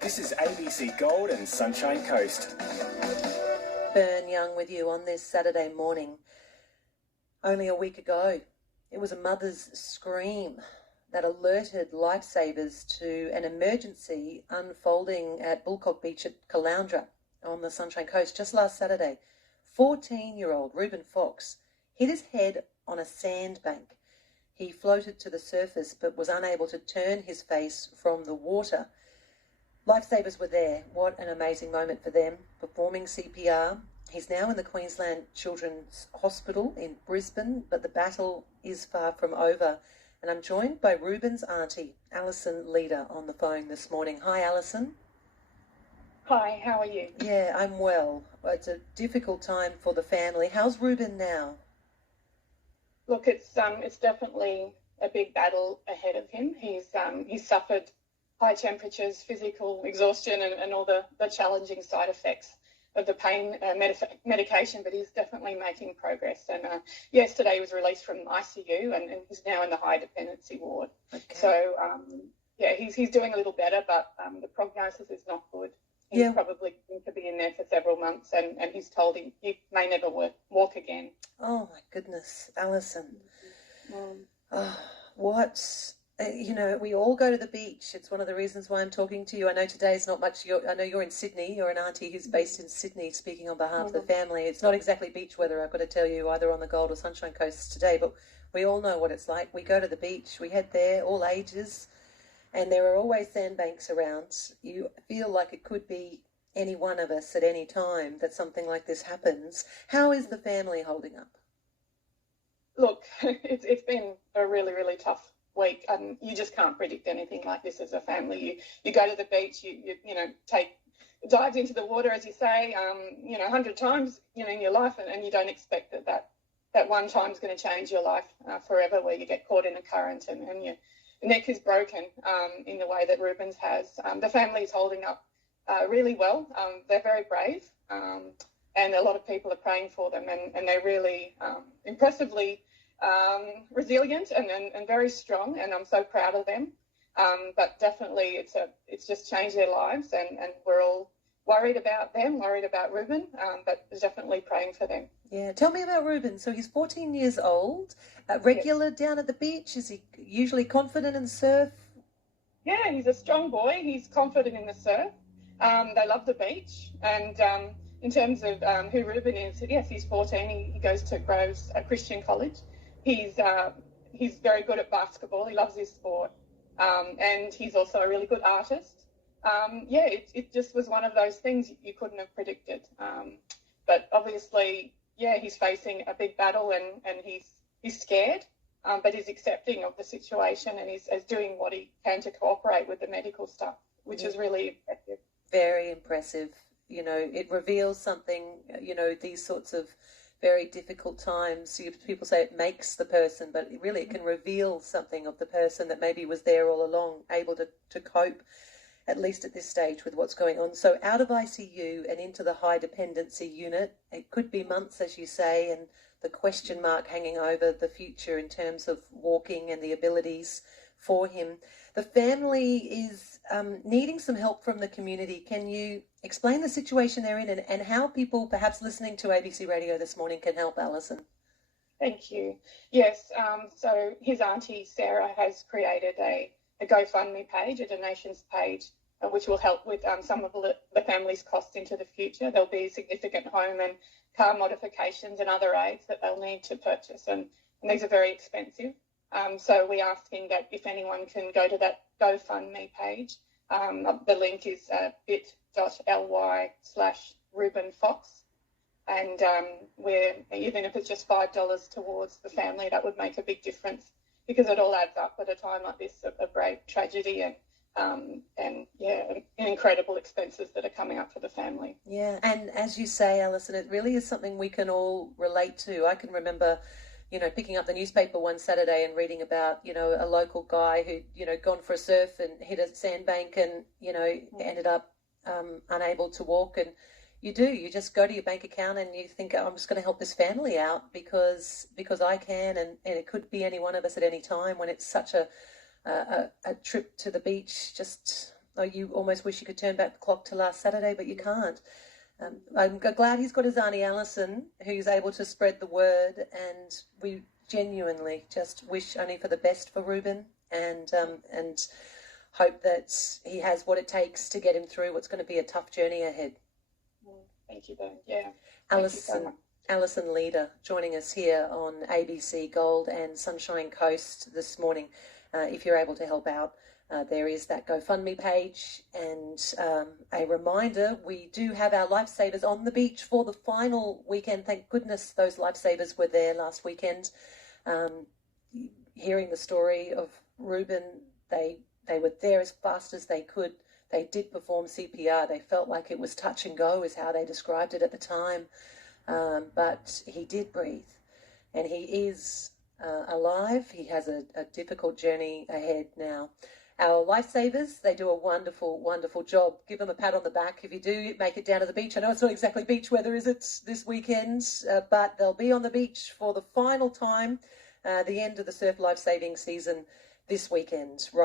This is ABC Gold and Sunshine Coast. Burn Young with you on this Saturday morning. Only a week ago, it was a mother's scream that alerted lifesavers to an emergency unfolding at Bulcock Beach at Caloundra on the Sunshine Coast just last Saturday. 14-year-old Reuben Fox hit his head on a sandbank. He floated to the surface but was unable to turn his face from the water. Lifesavers were there. What an amazing moment for them, performing CPR. He's now in the Queensland Children's Hospital in Brisbane, but the battle is far from over. And I'm joined by Reuben's auntie, Alison Leader, on the phone this morning. Hi, Alison. Hi, how are you? Yeah, I'm well. It's a difficult time for the family. How's Reuben now? Look, it's definitely a big battle ahead of him. He's suffered high temperatures, physical exhaustion, and all the challenging side effects of the pain medication, but he's definitely making progress. And yesterday he was released from ICU and he's now in the high dependency ward. Okay. So, he's doing a little better, but the prognosis is not good. He's probably going to be in there for several months, and he's told he may never walk again. Oh, my goodness, Alison. We all go to the beach. It's one of the reasons why I'm talking to you. I know today's not much. I know you're in Sydney. You're an auntie who's based in Sydney, speaking on behalf of the family. It's not exactly beach weather, I've got to tell you, either on the Gold or Sunshine Coast today, but we all know what it's like. We go to the beach. We head there, all ages, and there are always sandbanks around. You feel like it could be any one of us at any time that something like this happens. How is the family holding up? Look, it's been a really, really tough week. You just can't predict anything like this as a family. You go to the beach, you take dives into the water, as you say, 100 times, in your life, and you don't expect that one time is going to change your life forever, where you get caught in a current and your neck is broken in the way that Reuben's has. The family is holding up really well. They're very brave, and a lot of people are praying for them, and they're really impressively resilient and very strong, and I'm so proud of them. But definitely it's just changed their lives, and we're all worried about them, worried about Reuben, but definitely praying for them. Yeah, tell me about Reuben. So he's 14 years old, regular down at the beach. Is he usually confident in surf? Yeah, he's a strong boy. He's confident in the surf. They love the beach, and in terms of who Reuben is, yes, he's 14. He goes to Groves Christian College. He's very good at basketball. He loves his sport, and he's also a really good artist. It just was one of those things you couldn't have predicted. But obviously, he's facing a big battle, and he's scared, but he's accepting of the situation, and he's doing what he can to cooperate with the medical stuff, which is really impressive. Very impressive. It reveals something. These sorts of very difficult times. People say it makes the person, but it can reveal something of the person that maybe was there all along, able to cope, at least at this stage, with what's going on. So out of ICU and into the high dependency unit, it could be months, as you say, and the question mark hanging over the future in terms of walking and the abilities for him. The family is needing some help from the community. Can you explain the situation they're in and how people perhaps listening to ABC Radio this morning can help, Alison? Thank you. Yes, so his auntie Sarah has created a GoFundMe page, a donations page, which will help with some of the family's costs into the future. There'll be significant home and car modifications and other aids that they'll need to purchase, and these are very expensive. So we're asking that if anyone can go to that GoFundMe page, the link is bit.ly/Reuben Fox, and even if it's just $5 towards the family, that would make a big difference, because it all adds up at a time like this, a great tragedy and incredible expenses that are coming up for the family. Yeah, and as you say, Alison, it really is something we can all relate to. I can remember picking up the newspaper one Saturday and reading about, a local guy who, gone for a surf and hit a sandbank and, ended up unable to walk. And you just go to your bank account and you think, I'm just going to help this family out because I can. And it could be any one of us at any time when it's such a trip to the beach just Oh, you almost wish you could turn back the clock to last Saturday, but you can't. I'm glad he's got his Auntie Alison, who's able to spread the word, and we genuinely just wish only for the best for Reuben, and hope that he has what it takes to get him through what's going to be a tough journey ahead. Thank you, Ben. Yeah. Alison Leader joining us here on ABC Gold and Sunshine Coast this morning. If you're able to help out, there is that GoFundMe page, and a reminder, we do have our lifesavers on the beach for the final weekend. Thank goodness those lifesavers were there last weekend. Hearing the story of Reuben, they were there as fast as they could. They did perform CPR. They felt like it was touch and go is how they described it at the time. But he did breathe, and he is alive. He has a difficult journey ahead now. Our lifesavers, they do a wonderful, wonderful job. Give them a pat on the back if you do make it down to the beach. I know it's not exactly beach weather, is it, this weekend? But they'll be on the beach for the final time, the end of the surf lifesaving season this weekend.